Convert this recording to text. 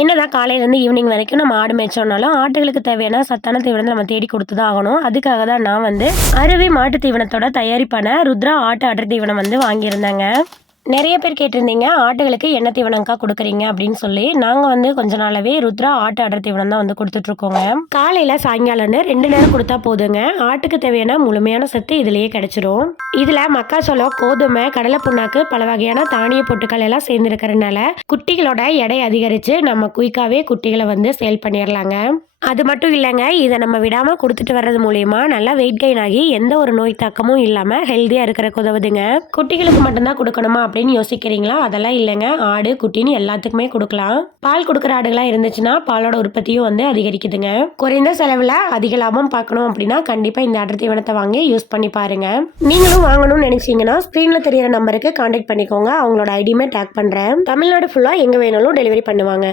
என்னதான் காலையிலேருந்து ஈவினிங் வரைக்கும் நம்ம ஆடு மேய்ச்சோம்னாலும் ஆட்டுகளுக்கு தேவையான சத்தான தீவனத்தை நம்ம தேடி கொடுத்து தான் ஆகணும். அதுக்காக தான் நான் வந்து அருவி மாட்டு தீவனத்தோட தயாரிப்பான ருத்ரா ஆட்டு அடர் தீவனம் வந்து வாங்கியிருந்தேங்க. நிறைய பேர் கேட்டிருந்தீங்க ஆட்டுகளுக்கு என்ன தீவனம்க்கா கொடுக்குறீங்க அப்படின்னு சொல்லி. நாங்கள் வந்து கொஞ்ச நாளாவே ருத்ரா ஆட்டு அடர் தீவனம் தான் வந்து கொடுத்துட்ருக்கோங்க. காலையில் சாயங்காலம்னு ரெண்டு நேரம் கொடுத்தா போதுங்க. ஆட்டுக்கு தேவையான முழுமையான சத்து இதுலேயே கிடச்சிரும். இதில் மக்காச்சோளம் கோதுமை கடலை புண்ணாக்கு பல வகையான தானிய பொட்டுக்கள் எல்லாம் சேர்ந்துருக்கறனால குட்டிகளோட எடை அதிகரித்து நம்ம குயிக்காகவே குட்டிகளை வந்து சேல் பண்ணிடலாங்க. அது மட்டும் இல்லைங்க இதை நம்ம விடாமல் கொடுத்துட்டு வர்றது மூலயமா நல்லா வெயிட் கெயின் ஆகி எந்த ஒரு நோய் தாக்கமும் இல்லாமல் ஹெல்த்தியாக இருக்கிறக்கு உதவுதுங்க குட்டிகளுக்கு மட்டும்தான் கொடுக்கணுமா அப்படின்னு யோசிக்கிறீங்களா? அதெல்லாம் இல்லைங்க. ஆடு குட்டின்னு எல்லாத்துக்குமே கொடுக்கலாம். பால் கொடுக்குற ஆடுகளாக இருந்துச்சுன்னா பாலோட உற்பத்தியும் வந்து அதிகரிக்குதுங்க. குறைந்த செலவில் அதிக லாபம் பார்க்கணும் அப்படின்னா கண்டிப்பாக இந்த அடர் தீவனத்தை வாங்கி யூஸ் பண்ணி பாருங்க. நீங்களும் வாங்கணும்னு நினைச்சீங்கன்னா ஸ்க்ரீனில் தெரியிற நம்பருக்கு கான்டாக்ட் பண்ணிக்கோங்க. அவங்களோட ஐடியுமே டேக் பண்ணுறேன் தமிழ்நாடு ஃபுல்லாக எங்கே வேணாலும் டெலிவரி பண்ணுவாங்க.